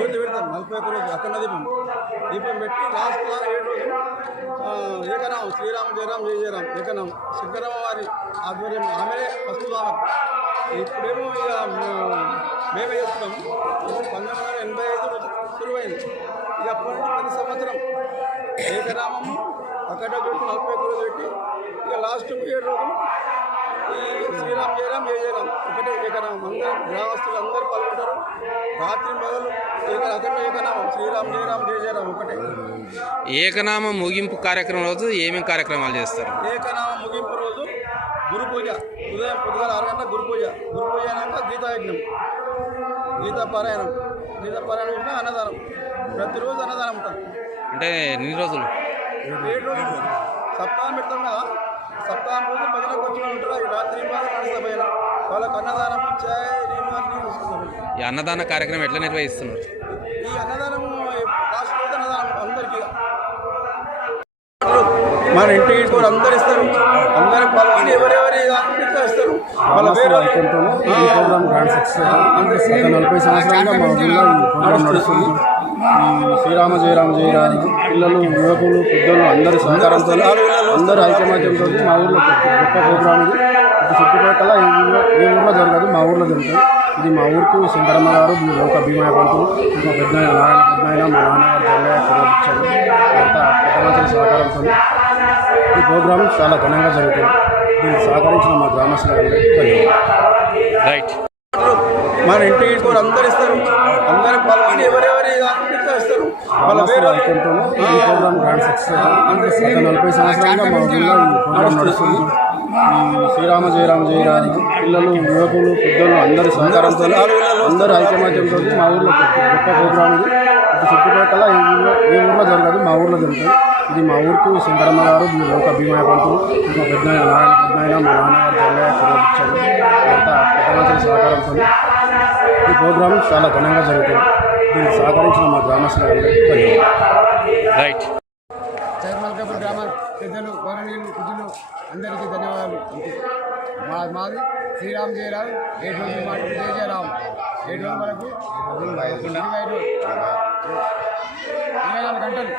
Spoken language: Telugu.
జ్యోతి పెడతాం నలభై ఒక్క రోజు అఖండ దీపం దీపం పెట్టి లాస్ట్ ఏడు రోజు ఏకనామం శ్రీరామ జయరామ్ జయ జయరామ్ ఏకనామం శంకరమ్మ వారి ఆధ్వర్యం ఆమెనే ఫస్ట్ దామం ఇప్పుడేమో ఇక మ- మేమే చేస్తున్నాము పంతొమ్మిది వందల ఎనభై ఐదు సులువైంది. ఇక అప్పటి నుంచి ప్రతి సంవత్సరం ఏకనామము అక్కడ పెట్టి నలభై ఒక్క రోజు పెట్టి ఇక లాస్ట్ ఏడు రోజులు శ్రీరామ్ జయరామ్ జయ జయరామ్ ఒకటే ఏకనామం. అందరూ గ్రామస్తులు అందరూ పాల్గొంటారు. రాత్రి మొదలు అఖండ ఏకనామం. శ్రీరామ్ జయరామ్ జయ జయరామ్ ఒకటే. ఏకనామ ముగింపు కార్యక్రమం రోజు ఏమేమి కార్యక్రమాలు చేస్తారు? ఏకనామ ముగింపు రోజు గురు పూజ. ఉదయం పొద్దుగాల ఆరు గంటల గురు పూజ. గురు పూజ అయినాక గీతాయజ్ఞం. గీతా పారాయణం. గీతా పారాయణం చేసిన అన్నదానం. ప్రతిరోజు అన్నదానం ఉంటుంది అంటే ఎన్ని రోజులు? ఏడు రోజులు. సప్తాహం పెడతాం కదా. సప్తాహం రోజు భజనకు వచ్చిన ఉంటారు ఈ రాత్రి బాగా నడుస్తా భజన వాళ్ళకి అన్నదానం చాయ్ అన్నీ ఈ అన్నదాన కార్యక్రమం ఎట్లా నిర్వహిస్తున్నారు? ఈ అన్నదానం లాస్ట్ రోజు అన్నదానం అందరికీ. మన ఇంటికి కూడా అందరు ఇస్తారు. అందరు పాల్గొని ఎవరెవరి ఇస్తారు. వాళ్ళ వేరే నలభై సంవత్సరాలుగా మా ఊళ్ళో నడుస్తుంది ఈ శ్రీరామ జయరామ జయరామ పిల్లలు యువకులు పెద్దలు అందరి సహకారంతో అందరూ ఐకమత్యంతో మా ఊళ్ళో ఒక గొప్ప ప్రోగ్రామ్ ఇది. చుట్టుపక్కల ఏ ఊళ్ళో ఏ ఊళ్ళో జరగదు మా ఊళ్ళో జరుగుతుంది. ఇది మా ఊరికి శంకరమ్మ గారు ఒక భీమయ్య పంతులు. ఇంకా పెద్ద నారాయణ మా నాన్నగారు జల్లయ్య కురవచ్చారు అంతా పెద్ద మనుషుల సహకారంతో. ఈ ప్రోగ్రాం చాలా ఘనంగా జరుగుతుంది. దీనికి సహకరించిన మా గ్రామస్తులందరికీ రైట్ మన ఇంటికి కూడా అందరు ఇస్తారు అందరు పాల్గొని ఎవరెవరి నలభై సంవత్సరాలుగా మా ఊళ్ళో ఈ ప్రోగ్రామ్ నడుస్తుంది. ఈ శ్రీరామ జయరామ జయరామ పిల్లలు యువకులు పెద్దలు అందరి సహకారంతో అందరూ ఐకమత్యంతో మా ఊళ్ళో ఒక గొప్ప ప్రోగ్రామ్ ఇది. చుట్టుపక్కల ఏ ఊళ్ళో ఏ ఊళ్ళో జరగదు మా ఊళ్ళో జరుగుతుంది. ఇది మా ఊరికి శంకరమ్మ గారు ఒక భీమయ్య పంతులు ఇంకా పెద్ద పెద్దనాయన మా నాన్నగారు జల్లయ్య కురవచ్చారు అంతా పెద్ద మనుషుల సహకారంతో ఈ ప్రోగ్రాం చాలా ఘనంగా జరుగుతుంది. దీనికి సహకరించిన మా గ్రామస్తులందరికీ ధన్యవాదాలు. రైట్. చైర్మల్కాపూర్ గ్రామ పెద్దలు గౌరవనీయులు కుజులు అందరికీ ధన్యవాదాలు. మా మాది శ్రీరామ్ జయరామ్ ఏడు రోజులు మాట జయ జయరామ్. ఏడు రోజుల వరకు ఇరవై ఐదు. ఇరవై నాలుగు గంటలు.